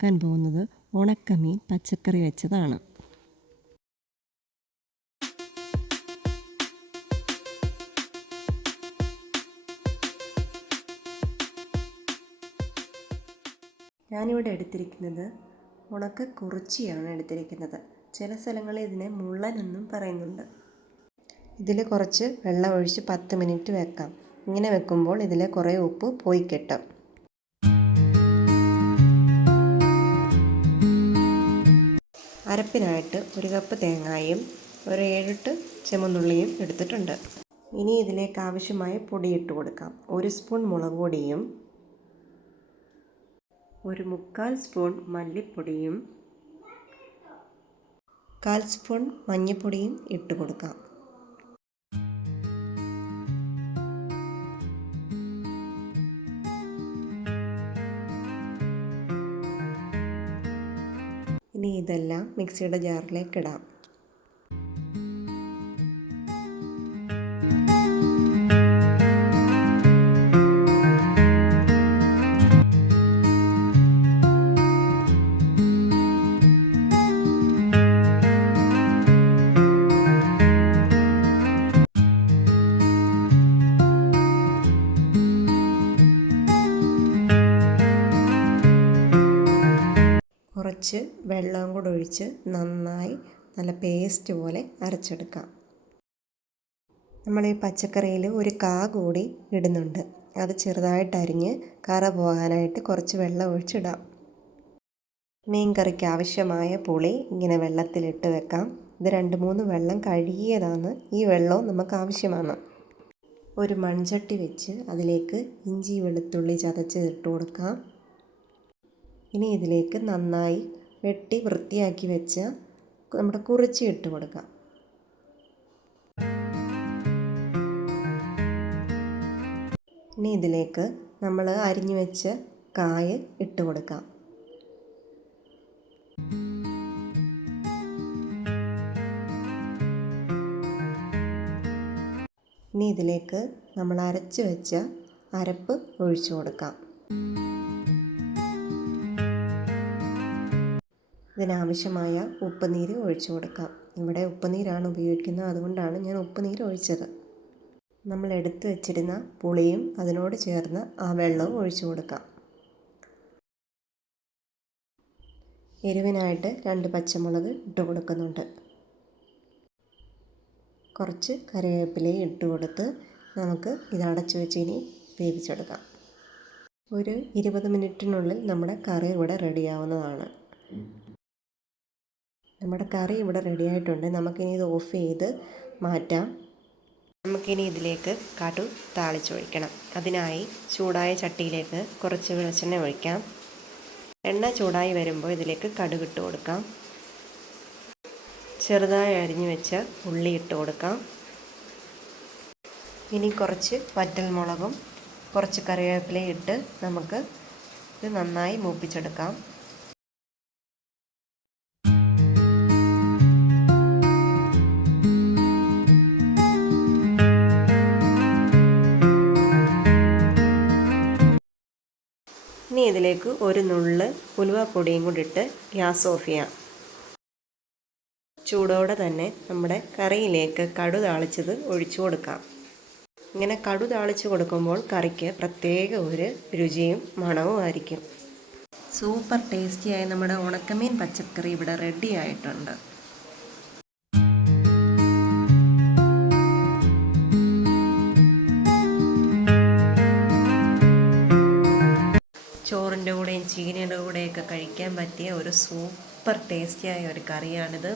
ഉണ്ടാക്കാൻ പോകുന്നത് ഉണക്കമീൻ പച്ചക്കറി വെച്ചതാണ്. ഞാനിവിടെ എടുത്തിരിക്കുന്നത് ഉണക്ക കുറിച്ചിയാണ് എടുത്തിരിക്കുന്നത്. ചില സ്ഥലങ്ങളിൽ ഇതിനെ മുള്ളൻ എന്നും പറയുന്നുണ്ട്. ഇതിൽ കുറച്ച് വെള്ളം ഒഴിച്ച് 10 മിനിറ്റ് വെക്കാം. ഇങ്ങനെ വെക്കുമ്പോൾ ഇതിലെ കുറേ ഉപ്പ് പോയി കിട്ടും. അരപ്പിനായിട്ട് 1 കപ്പ് തേങ്ങയും ഒരു 7-8 ചുമന്നുള്ളിയും എടുത്തിട്ടുണ്ട്. ഇനി ഇതിലേക്ക് ആവശ്യമായ പൊടി ഇട്ട് കൊടുക്കാം. 1 സ്പൂൺ മുളക് പൊടിയും 1/4 സ്പൂൺ മല്ലിപ്പൊടിയും 1/4 സ്പൂൺ മഞ്ഞൾപ്പൊടിയും ഇട്ട് കൊടുക്കാം. ഇനി ഇതെല്ലാം മിക്സിയുടെ ജാറിലേക്ക് ഇടാം. കുറച്ച് വെള്ളവും കൂടെ ഒഴിച്ച് നന്നായി നല്ല പേസ്റ്റ് പോലെ അരച്ചെടുക്കാം. നമ്മൾ ഈ പച്ചക്കറിയിൽ ഒരു കാ കൂടി ഇടുന്നുണ്ട്. അത് ചെറുതായിട്ട് അരിഞ്ഞ് കറ പോകാനായിട്ട് കുറച്ച് വെള്ളം ഒഴിച്ചിടാം. മീൻ കറിക്ക് ആവശ്യമായ പുളി ഇങ്ങനെ വെള്ളത്തിലിട്ട് വെക്കാം. ഇത് 2-3 വെള്ളം കഴുകിയതാണ്. ഈ വെള്ളവും നമുക്ക് ആവശ്യമാണ്. ഒരു മൺചട്ടി വെച്ച് അതിലേക്ക് ഇഞ്ചി വെളുത്തുള്ളി ചതച്ച് ഇട്ട് കൊടുക്കാം. ഇനി ഇതിലേക്ക് നന്നായി വെട്ടി വൃത്തിയാക്കി വെച്ച നമ്മുടെ കുറിച്ചി ഇട്ട് കൊടുക്കാം. ഇനി ഇതിലേക്ക് നമ്മൾ അരിഞ്ഞു വെച്ച കായ ഇട്ട് കൊടുക്കാം. ഇനി ഇതിലേക്ക് നമ്മൾ അരച്ച് വെച്ച അരപ്പ് ഒഴിച്ചു കൊടുക്കാം. ഇതിനാവശ്യമായ ഉപ്പുനീര് ഒഴിച്ചു കൊടുക്കാം. ഇവിടെ ഉപ്പുനീരാണ് ഉപയോഗിക്കുന്നത്, അതുകൊണ്ടാണ് ഞാൻ ഉപ്പുനീര് ഒഴിച്ചത്. നമ്മൾ എടുത്തു വെച്ചിരുന്ന പുളിയും അതിനോട് ചേർന്ന് ആ വെള്ളവും ഒഴിച്ചു കൊടുക്കാം. എരിവിനായിട്ട് 2 പച്ചമുളക് ഇട്ട് കൊടുക്കുന്നുണ്ട്. കുറച്ച് കറിവേപ്പിലയും ഇട്ട് കൊടുത്ത് നമുക്ക് ഇത് അടച്ചു വെച്ച് ഇനി വേവിച്ചെടുക്കാം. ഒരു 20 മിനിറ്റിനുള്ളിൽ നമ്മുടെ കറി ഇവിടെ റെഡിയാവുന്നതാണ്. നമ്മുടെ കറി ഇവിടെ റെഡി ആയിട്ടുണ്ട്. നമുക്കിനി ഇത് ഓഫ് ചെയ്ത് മാറ്റാം. നമുക്കിനി ഇതിലേക്ക് കടു താളിച്ചൊഴിക്കണം. അതിനായി ചൂടായ ചട്ടിയിലേക്ക് കുറച്ച് വെളിച്ചെണ്ണ ഒഴിക്കാം. എണ്ണ ചൂടായി വരുമ്പോൾ ഇതിലേക്ക് കടുക് ഇട്ട് കൊടുക്കാം. ചെറുതായി അരിഞ്ഞു വെച്ച ഉള്ളി ഇട്ട് കൊടുക്കാം. ഇനി കുറച്ച് വറ്റൽമുളകും കുറച്ച് കറിവേപ്പിലയും ഇട്ട് നമുക്ക് ഇത് നന്നായി മൂപ്പിച്ചെടുക്കാം. ഇനി ഇതിലേക്ക് ഒരു നുള്ള് ഉലുവാപ്പൊടിയും കൂടി ഇട്ട് ഗ്യാസ് ഓഫ് ചെയ്യാം. ചൂടോടെ തന്നെ നമ്മുടെ കറിയിലേക്ക് കടു താളിച്ചത് ഒഴിച്ചു കൊടുക്കാം. ഇങ്ങനെ കടു താളിച്ച് കൊടുക്കുമ്പോൾ കറിക്ക് പ്രത്യേക ഒരു രുചിയും മണവും ആയിരിക്കും. സൂപ്പർ ടേസ്റ്റിയായ നമ്മുടെ ഉണക്കമീൻ പച്ചക്കറി ഇവിടെ റെഡി ആയിട്ടുണ്ട്. ചോറിൻ്റെ കൂടെയും ചീനിയുടെ കൂടെയൊക്കെ കഴിക്കാൻ പറ്റിയ ഒരു സൂപ്പർ ടേസ്റ്റിയായ ഒരു കറിയാണിത്.